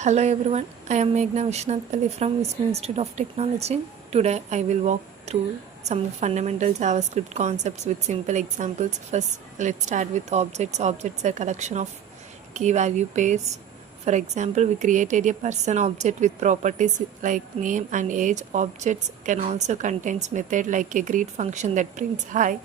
Hello everyone, I am Meghna Vishnathpalli from Wisma Institute of Technology. Today I will walk through some fundamental JavaScript concepts with simple examples. First, let's start with objects. Objects are a collection of key value pairs. For example, we created a person object with properties like name and age. Objects can also contain method like a greet function that prints hi,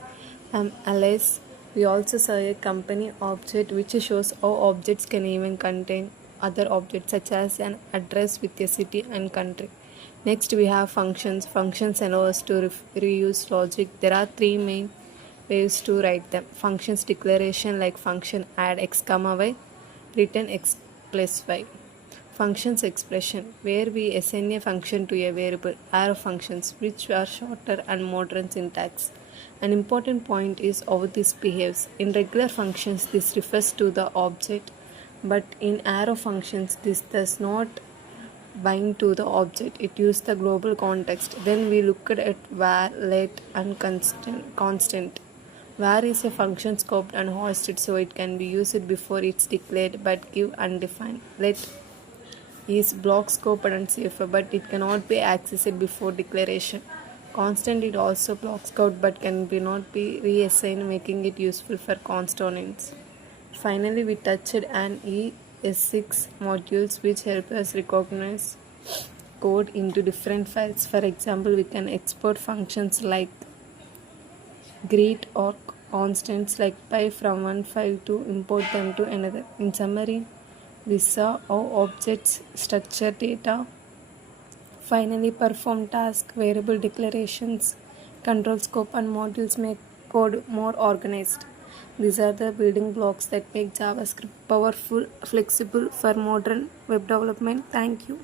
I'm Alice. We also saw a company object which shows how objects can even contain other objects such as an address with a city and country. Next we have functions. Functions allow us to reuse logic. There are three main ways to write them. Functions declaration like function add x comma y, return x plus y. Functions expression where we assign a function to a variable. Arrow functions which are shorter and modern syntax. An important point is how this behaves. In regular functions this refers to the object, but in arrow functions this does not bind to the object. It uses the global context. Then we look at var, let and constant. Var is a function scoped and hosted, so it can be used before it's declared but give undefined. Let is block scoped and safer, but it cannot be accessed before declaration. Constant is also block scoped but can be not be reassigned, making it useful for constants. Finally, we touched an ES6 modules which help us recognize code into different files. For example, we can export functions like greet or constants like py from one file to import them to another. In summary, we saw how objects structure data, finally perform tasks, variable declarations, control scope and modules make code more organized. These are the building blocks that make JavaScript powerful, flexible for modern web development. Thank you.